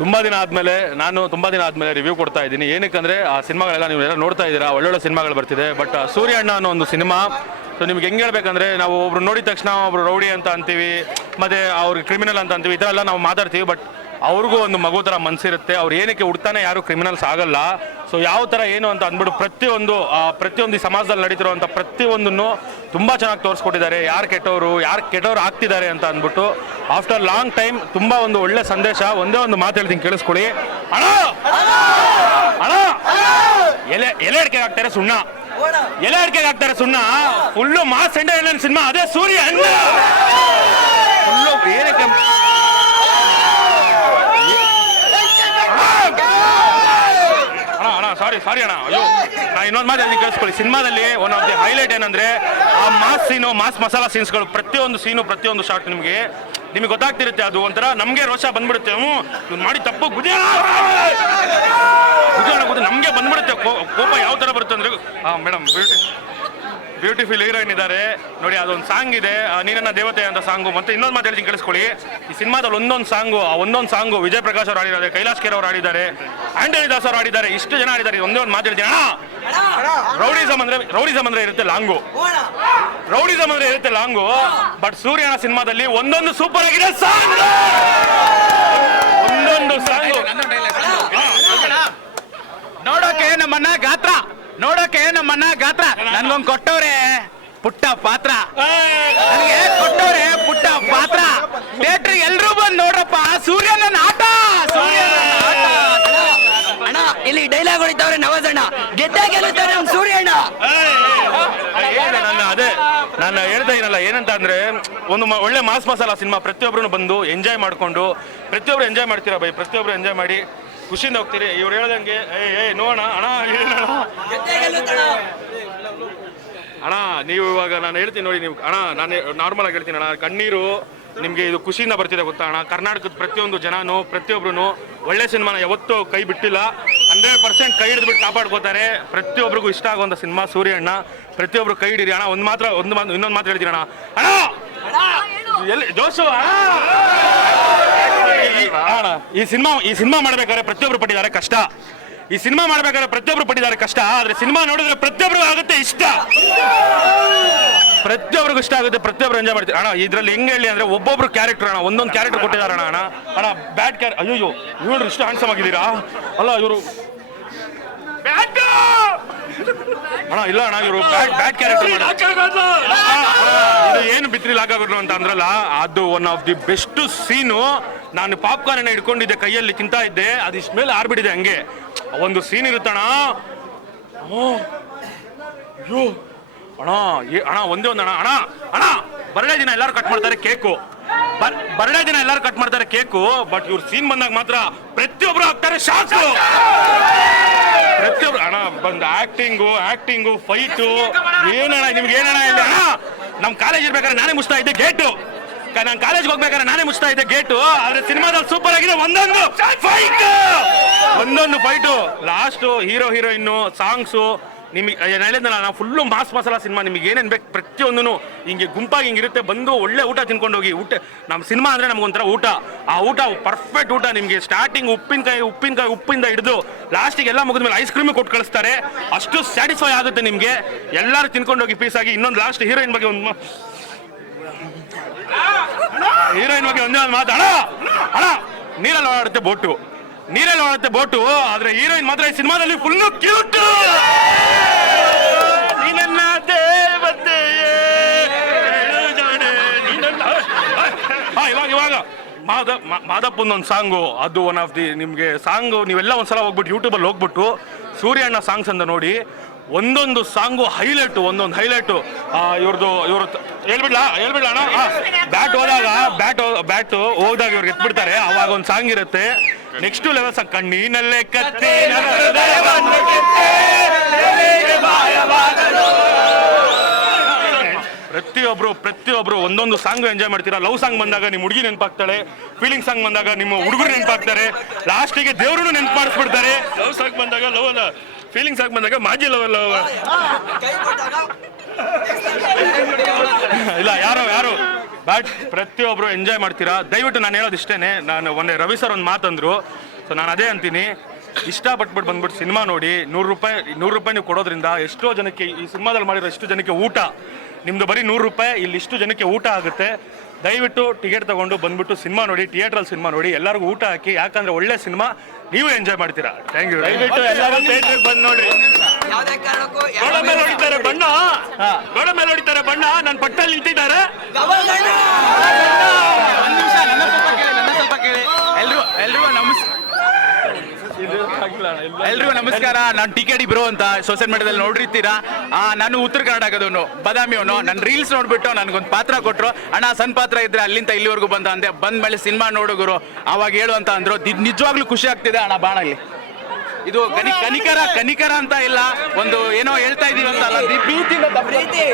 ತುಂಬಾ ದಿನ ಆದ್ಮೇಲೆ ರಿವ್ಯೂ ಕೊಡ್ತಾ ಇದ್ದೀನಿ. ಏನಕ್ಕಂದ್ರೆ ಆ ಸಿನಿಮಾಗಳೆಲ್ಲ ನೀವೆಲ್ಲ ನೋಡ್ತಾ ಇದ್ದೀರಾ, ಒಳ್ಳೊಳ್ಳೆ ಸಿನಿಮಾಗಳು ಬರ್ತಿದೆ. ಬಟ್ ಸೂರ್ಯ ಅಣ್ಣ ಅನ್ನೋ ಒಂದು ಸಿನಿಮಾ ಸೊ ನಿಮ್ಗೆ ಹೆಂಗೆ ಹೇಳ್ಬೇಕಂದ್ರೆ, ನಾವು ಒಬ್ರು ನೋಡಿದ ತಕ್ಷಣ ಒಬ್ರು ರೌಡಿ ಅಂತ ಅಂತೀವಿ, ಮತ್ತೆ ಅವ್ರಿಗೆ ಕ್ರಿಮಿನಲ್ ಅಂತ ಅಂತೀವಿ, ಈ ಥರ ಎಲ್ಲ ನಾವು ಮಾತಾಡ್ತೀವಿ. ಬಟ್ ಅವ್ರಿಗೂ ಒಂದು ಮಗು ಥರ ಮನಸ್ಸಿರುತ್ತೆ. ಅವ್ರು ಏನಕ್ಕೆ ಹುಡ್ತಾನೆ ಯಾರು ಕ್ರಿಮಿನಲ್ಸ್ ಆಗಲ್ಲ. ಸೊ ಯಾವ ಥರ ಏನು ಅಂತ ಅಂದ್ಬಿಟ್ಟು ಪ್ರತಿಯೊಂದು ಈ ಸಮಾಜದಲ್ಲಿ ನಡೀತಿರುವಂಥ ಪ್ರತಿಯೊಂದನ್ನು ತುಂಬ ಚೆನ್ನಾಗಿ ತೋರಿಸ್ಕೊಟ್ಟಿದ್ದಾರೆ. ಯಾರು ಕೆಟ್ಟವರು ಆಗ್ತಿದ್ದಾರೆ ಅಂತ ಅಂದ್ಬಿಟ್ಟು ಆಫ್ಟರ್ ಲಾಂಗ್ ಟೈಮ್ ತುಂಬ ಒಂದು ಒಳ್ಳೆ ಸಂದೇಶ. ಒಂದೇ ಒಂದು ಮಾತು ಹೇಳ್ತೀನಿ, ಕೇಳಿಸ್ಕೊಳ್ಳಿ. ಅಣ್ಣ ಎಲೆ ಅಡಿಕೆ ಹಾಕ್ತಾರೆ ಸುಣ್ಣ, ಎಲೆ ಅಡಿಕೆಗೆ ಹಾಕ್ತಾರೆ ಸುಣ್ಣ. ಫುಲ್ಲು ಮಾಸ್ ಎಂಟರ್ಟೈನ್ಮೆಂಟ್ ಸಿನಿಮಾ, ಅದೇ ಸೂರ್ಯ ಅಣ್ಣ. ಫುಲ್ಲು ಏನಕ್ಕೆ ಸಾರಿ ಅಣ್ಣ, ಅಯ್ಯೋ ನಾ ಇನ್ನೊಂದು ಮಾತು ಹೇಳ್ತೀನಿ ಕೇಳಿಸ್ಕೊಳ್ಳಿ. ಸಿನಿಮಾದಲ್ಲಿ ಒನ್ ಆಫ್ ದಿ ಹೈಲೈಟ್ ಏನಂದ್ರೆ ಆ ಮಾಸ್ ಮಸಾಲಾ ಸೀನ್ಸ್ಗಳು, ಪ್ರತಿಯೊಂದು ಶಾಟ್ ನಿಮಗೆ ಗೊತ್ತಾಗ್ತಿರುತ್ತೆ. ಅದು ಒಂಥರ ನಮಗೆ ರೋಷ ಬಂದ್ಬಿಡುತ್ತೆ. ಮಾಡಿ ತಪ್ಪು ಗುದಿಯೋಣ ನಮಗೆ ಬಂದ್ಬಿಡುತ್ತೆ. ಕೋಪ ಯಾವ ಥರ ಬರುತ್ತೆ ಅಂದ್ರೆ, ಮೇಡಮ್ ಬ್ಯೂಟಿಫುಲ್ ಹೀರೋಯಿನ್ ಇದ್ದಾರೆ ನೋಡಿ. ಅದೊಂದು ಸಾಂಗ್ ಇದೆ, ನೀನನ್ನ ದೇವತೆ ಅಂತ ಸಾಂಗು. ಮತ್ತೆ ಇನ್ನೊಂದು ಮಾತು ಹೇಳ್ತೀನಿ ಕೇಳಿಸ್ಕೊಳ್ಳಿ. ಈ ಸಿನಿಮಾದಲ್ಲಿ ಒಂದೊಂದು ಸಾಂಗು ವಿಜಯ್ ಪ್ರಕಾಶ್ ಅವರು ಆಡಿದ್ದಾರೆ, ಕೈಲಾಶ್ ಖೇರ್ ಅವರು ಆಡಿದ್ದಾರೆ, ಆಂಟನಿ ದಾಸ್ ಅವರು ಆಡಿದ್ದಾರೆ, ಇಷ್ಟು ಜನ ಆಡಿದ್ದಾರೆ. ಒಂದೇ ಒಂದು ಮಾತು ಹೇಳ್ತೀನಿ, ರೌಡಿಸಮ್ ಅಂದ್ರೆ ಇರುತ್ತೆ ಲಾಂಗು. ಬಟ್ ಸೂರ್ಯನ ಸಿನಿಮಾದಲ್ಲಿ ಒಂದೊಂದು ಸೂಪರ್ ಆಗಿದೆ ಸಾಂಗ್. ನೋಡೋಕೆ ನಮ್ಮನ್ನ ಗಾತ್ರ ನನ್ಗೊಂದು ಕೊಟ್ಟವ್ರೆ ಪುಟ್ಟ ಪಾತ್ರ, ಥಿಯೇಟರ್ ಎಲ್ರೂ ಬಂದು ನೋಡ್ರಪ್ಪ ಸೂರ್ಯನ ಆಟ. ಅಣ್ಣ ಇಲ್ಲಿ ಡೈಲಾಗ್ ಹೊಡಿತಾವ್ರೆ ನವಾಜಣ್ಣ, ಗೆಲ್ತಾರೆ ನಮ್ ಸೂರ್ಯಣ್ಣ. ನಾನು ಹೇಳ್ತಾ ಇದ್ದೀನಲ್ಲ, ಏನಂತ ಅಂದ್ರೆ ಒಂದು ಒಳ್ಳೆ ಮಾಸ್ ಮಸಾಲಾ ಸಿನಿಮಾ. ಪ್ರತಿಯೊಬ್ಬರು ಬಂದು ಎಂಜಾಯ್ ಮಾಡ್ಕೊಂಡು, ಪ್ರತಿಯೊಬ್ರು ಎಂಜಾಯ್ ಮಾಡ್ತೀರಾ ಬೈ, ಪ್ರತಿಯೊಬ್ರು ಎಂಜಾಯ್ ಮಾಡಿ ಖುಷಿಯಿಂದ ಹೋಗ್ತೀರಿ. ಇವ್ರು ಹೇಳ್ದಂಗೆ ನೋಡೋಣ ಅಣ್ಣ, ನೀವು ಇವಾಗ ನಾನು ಹೇಳ್ತೀನಿ ನೋಡಿ, ನೀವು ಅಣ್ಣ ನಾನು ನಾರ್ಮಲ್ ಆಗಿ ಹೇಳ್ತೀನಿ ಅಣ್ಣ, ಕಣ್ಣೀರು ನಿಮಗೆ ಇದು ಖುಷಿಯಿಂದ ಬರ್ತಿದೆ ಗೊತ್ತಾ ಅಣ್ಣ. ಕರ್ನಾಟಕದ ಪ್ರತಿಯೊಂದು ಜನನು ಪ್ರತಿಯೊಬ್ರು ಒಳ್ಳೆ ಸಿನಿಮಾನ ಯಾವತ್ತೂ ಕೈ ಬಿಟ್ಟಿಲ್ಲ, 100% ಕೈ ಹಿಡಿದ್ಬಿಟ್ಟು ಕಾಪಾಡ್ಕೋತಾರೆ. ಪ್ರತಿಯೊಬ್ಬರಿಗೂ ಇಷ್ಟ ಆಗುವಂಥ ಸಿನಿಮಾ ಸೂರ್ಯ ಅಣ್ಣ. ಪ್ರತಿಯೊಬ್ರು ಕೈ ಹಿಡೀರಿ ಅಣ್ಣ. ಇನ್ನೊಂದು ಮಾತು ಹೇಳ್ತೀನಿ ಅಣ್ಣ, ಎಲ್ಲಿ ಜೋಶು ಅಣ್ಣ, ಈ ಸಿನಿಮಾ ಮಾಡ್ಬೇಕಾದ್ರೆ ಪ್ರತಿಯೊಬ್ರು ಪಟ್ಟಿದ್ದಾರೆ ಕಷ್ಟ. ಆದ್ರೆ ಸಿನಿಮಾ ನೋಡಿದ್ರೆ ಪ್ರತಿಯೊಬ್ಬರಿಗೂ ಆಗುತ್ತೆ ಇಷ್ಟ. ಪ್ರತಿಯೊಬ್ಬರಿಗೂ ಇಷ್ಟ ಆಗುತ್ತೆ, ಪ್ರತಿಯೊಬ್ಬರು ಎಂಜಾಯ್ ಮಾಡ್ತೀವಿ ಅಣ್ಣ. ಇದ್ರಲ್ಲಿ ಹೆಂಗೆ ಹೇಳಿ ಅಂದ್ರೆ, ಒಬ್ಬೊಬ್ರು ಕ್ಯಾರೆಕ್ಟರ್ ಅಣ್ಣ, ಒಂದೊಂದು ಕ್ಯಾರೆಕ್ಟರ್ ಕೊಟ್ಟಿದ್ದಾರೆ ಅಣ್ಣ. ಬ್ಯಾಡ್ ಅಯ್ಯೋ ಇವ್ರು ಇಷ್ಟು ಹ್ಯಾಂಡ್ಸಮ್ ಆಗಿದ್ದೀರಾ ಅಲ್ಲ, ಇವರು ಅಣ್ಣ ಇಲ್ಲ ಅಣ್ಣ, ಇವರು ಬ್ಯಾಡ್ ಕ್ಯಾರೆಕ್ಟರ್. ಇದು ಏನು ಬಿತ್ರಿ ಲಾಗಾಗೋದು ಅಂತ ಅಂದ್ರಲ್ಲ, ಅದು ಒನ್ ಆಫ್ ದಿ ಬೆಸ್ಟ್ ಸೀನು. ನಾನು ಪಾಪ್ಕಾರ್ನ್ ಇಟ್ಕೊಂಡಿದ್ದೆ, ಕೈಯಲ್ಲಿ ತಿಂತಾ ಇದ್ದೆ, ಅದು ಇಷ್ಟ ಮೇಲೆ ಆರ್ಬಿಟ್ಟಿದೆ. ಹಂಗೆ ಒಂದು ಸೀನ್ ಇರುತ್ತಣ್ಣ. ಅಯ್ಯೋ ಅಣ್ಣ ಒಂದೇ ಒಂದು ಅಣ್ಣ ಬರ್ಡೇ ದಿನ ಎಲ್ಲರೂ ಕಟ್ ಮಾಡ್ತಾರೆ ಕೇಕು. ಬಟ್ ಇವ್ರ ಸೀನ್ ಬಂದಾಗ ಮಾತ್ರ ಪ್ರತಿಯೊಬ್ರು ಆಗ್ತಾರೆ ಶಾಕು. ಪ್ರತಿಯೊಬ್ರು ಅಣ್ಣ ಬಂದು ಆಕ್ಟಿಂಗು ಫೈಟು ಏನಣ್ಣ ನಿಮ್ಗೆ ಏನಣ್ಣ ಇಲ್ಲ ಅಣ್ಣ. ನಮ್ ಕಾಲೇಜ್ ಇರ್ಬೇಕಾದ್ರೆ ನಾನೇ ಮುಚ್ತಾ ಇದ್ದೆ ಗೇಟು, ನಾನು ಕಾಲೇಜ್ಗೆ ಹೋಗ್ಬೇಕಾದ್ರೆ ನಾನೇ ಮುಚ್ತಾ ಇದ್ದೆ ಗೇಟು. ಆದ್ರೆ ಸಿನಿಮಾದಲ್ಲಿ ಸೂಪರ್ ಆಗಿದೆ, ಒಂದೊಂದು ಫೈಟು, ಲಾಸ್ಟು ಹೀರೋಯಿನ್ನು ಸಾಂಗ್ಸು. ನಿಮಗೆ ಹೇಳಿದ್ನಲ್ಲ, ನಾವು ಫುಲ್ಲು ಮಾಸ್ ಮಸಾಲಾ ಸಿನಿಮಾ. ನಿಮಗೆ ಏನೇನು ಬೇಕು ಪ್ರತಿಯೊಂದೂ ಹಿಂಗೆ ಗುಂಪಾಗಿ ಹಿಂಗಿರುತ್ತೆ. ಬಂದು ಒಳ್ಳೆ ಊಟ ತಿನ್ಕೊಂಡು ಹೋಗಿ. ನಮ್ಮ ಸಿನಿಮಾ ಅಂದರೆ ನಮಗೊಂಥರ ಊಟ. ಆ ಊಟ ಪರ್ಫೆಕ್ಟ್ ಊಟ. ನಿಮಗೆ ಸ್ಟಾರ್ಟಿಂಗ್ ಉಪ್ಪಿಂದ ಹಿಡಿದು ಲಾಸ್ಟಿಗೆ ಎಲ್ಲ ಮುಗಿದ್ಮೇಲೆ ಐಸ್ ಕ್ರೀಮ್ ಕೊಟ್ಟು ಕಳಿಸ್ತಾರೆ. ಅಷ್ಟು ಸ್ಯಾಟಿಸ್ಫೈ ಆಗುತ್ತೆ ನಿಮಗೆ. ಎಲ್ಲರೂ ತಿನ್ಕೊಂಡು ಹೋಗಿ ಪೀಸ್ ಆಗಿ. ಇನ್ನೊಂದು ಲಾಸ್ಟ್ ಹೀರೋಯಿನ್ ಬಗ್ಗೆ ಒಂದೇ ಒಂದು ಮಾತು ಅಣ್ಣ, ನೀರಲ್ಲಿ ಓಡಾಡುತ್ತೆ ಬೋಟು, ಆದ್ರೆ ಹೀರೋಯಿನ್ ಮಾತ್ರ ಈ ಸಿನಿಮಾದಲ್ಲಿ ಫುಲ್ಲು ಕ್ಯೂಟ್. ಇವಾಗ ಮಾದಪ್ಪನೊಂದು ಸಾಂಗು, ಅದು ಒನ್ ಆಫ್ ದಿ ನಿಮಗೆ ಸಾಂಗು. ನೀವೆಲ್ಲ ಒಂದ್ಸಲ ಹೋಗ್ಬಿಟ್ಟು ಯೂಟ್ಯೂಬಲ್ಲಿ ಹೋಗ್ಬಿಟ್ಟು ಸೂರ್ಯಣ್ಣ ಸಾಂಗ್ಸ್ ಅಂತ ನೋಡಿ. ಒಂದೊಂದು ಸಾಂಗು ಹೈಲೈಟು. ಇವ್ರು ಹೇಳ್ಬಿಡ್ಲಾ ಅಣ್ಣ. ಬ್ಯಾಟ್ ಹೋದಾಗ ಇವ್ರಿಗೆ ಎತ್ಬಿಡ್ತಾರೆ. ಅವಾಗ ಒಂದು ಸಾಂಗ್ ಇರುತ್ತೆ, ನೆಕ್ಸ್ಟ್ ಲೆವೆಲ್ ಸಾಂಗ್. ಕಣ್ಣೀನಲ್ಲೇ ಕತ್ತಿ ಪ್ರತಿಯೊಬ್ರು ಒಂದೊಂದು ಸಾಂಗ್ ಎಂಜಾಯ್ ಮಾಡ್ತೀರಾ. ಲವ್ ಸಾಂಗ್ ಬಂದಾಗ ನಿಮ್ಮ ಹುಡುಗಿ ನೆನಪಾಗ್ತಾಳೆ, ಫೀಲಿಂಗ್ ಸಾಂಗ್ ಬಂದಾಗ ನಿಮ್ಮ ಹುಡುಗರು ನೆನಪಾಗ್ತಾರೆ, ಲಾಸ್ಟಿಗೆ ದೇವ್ರನ್ನು ನೆನಪು ಮಾಡಿಸ್ಬಿಡ್ತಾರೆ. ಲವ್ ಸಾಂಗ್ ಬಂದಾಗ ಲವ್ ಅಲ್ಲ, ಫೀಲಿಂಗ್ಸ್ ಆಗಿ ಬಂದಾಗ ಮಾಜಿ ಲವ್ ಇಲ್ಲ ಯಾರು ಬಟ್ ಪ್ರತಿಯೊಬ್ಬರು ಎಂಜಾಯ್ ಮಾಡ್ತೀರಾ. ದಯವಿಟ್ಟು ನಾನು ಹೇಳೋದು ಇಷ್ಟೇ. ನಾನು ಒಂದೇ ರವಿ ಸರ್ ಒಂದು ಮಾತಂದ್ರು, ಸೊ ನಾನು ಅದೇ ಅಂತೀನಿ, ಇಷ್ಟಪಟ್ಬಿಟ್ಟು ಬಂದ್ಬಿಟ್ಟು ಸಿನಿಮಾ ನೋಡಿ. 100 ರೂಪಾಯಿ ನೀವು ಕೊಡೋದ್ರಿಂದ ಎಷ್ಟೋ ಜನಕ್ಕೆ ಈ ಸಿನಿಮಾದಲ್ಲಿ ಮಾಡಿರೋ ಎಷ್ಟು ಜನಕ್ಕೆ ಊಟ, ನಿಮ್ಮದು ಬರೀ 100 ರೂಪಾಯಿ, ಇಲ್ಲಿ ಇಷ್ಟು ಜನಕ್ಕೆ ಊಟ ಆಗುತ್ತೆ. ದಯವಿಟ್ಟು ಟಿಕೆಟ್ ತೊಗೊಂಡು ಬಂದ್ಬಿಟ್ಟು ಸಿನಿಮಾ ನೋಡಿ, ಥಿಯೇಟ್ರಲ್ಲಿ ಸಿನಿಮಾ ನೋಡಿ, ಎಲ್ಲರಿಗೂ ಊಟ ಹಾಕಿ, ಯಾಕಂದರೆ ಒಳ್ಳೆ ಸಿನಿಮಾ, ನೀವು ಎಂಜಾಯ್ ಮಾಡ್ತೀರಾ. Thank you. ದಯವಿಟ್ಟು ಎಲ್ಲರೂ ಥಿಯೇಟ್ರಿಗೆ ಬಂದು ನೋಡಿ. ಯಾವುದೇ ಕಾರಣಕ್ಕೂ ಗೋಡ ಮೇಲೆ ಹೊಡಿತಾರೆ ಬಣ್ಣ, ಗೋಡ ಮೇಲೆ ಹೊಡಿತಾರೆ ಬಣ್ಣ, ನನ್ನ ಪಕ್ಕದಲ್ಲಿ ನಿಂತಿದ್ದಾರೆ. ಎಲ್ರಿಗೂ ನಮಸ್ಕಾರ. ನಾನು ಟಿಕೆಡಿ ಬ್ರೋ ಅಂತ ಸೋಷಿಯಲ್ ಮೀಡಿಯಾದಲ್ಲಿ ನೋಡಿರ್ತೀರಾ. ನಾನು ಉತ್ತರ ಕರ್ನಾಟಕದವನು, ಬದಾಮಿಯವನು. ನನ್ನ ರೀಲ್ಸ್ ನೋಡ್ಬಿಟ್ಟು ನನಗೊಂದು ಪಾತ್ರ ಕೊಟ್ಟರು. ಅಣ್ಣ ಸಣ್ಣ ಪಾತ್ರ ಇದ್ರೆ ಅಲ್ಲಿಂದ ಇಲ್ಲಿವರೆಗೂ ಬಂದ ಅಂದೆ. ಬಂದ ಮೇಲೆ ಸಿನಿಮಾ ನೋಡುಗರು ಅವಾಗ ಹೇಳು ಅಂತ ಅಂದ್ರು. ನಿಜವಾಗ್ಲೂ ಖುಷಿ ಆಗ್ತಿದೆ ಅಣ್ಣ. ಬಾಣಲ್ಲಿ ಇದು ಕನಿಕರ ಅಂತ ಇಲ್ಲ, ಒಂದು ಏನೋ ಹೇಳ್ತಾ ಇದೀವಿ ಅಂತ ಅಲ್ಲ, ಪ್ರೀತಿ.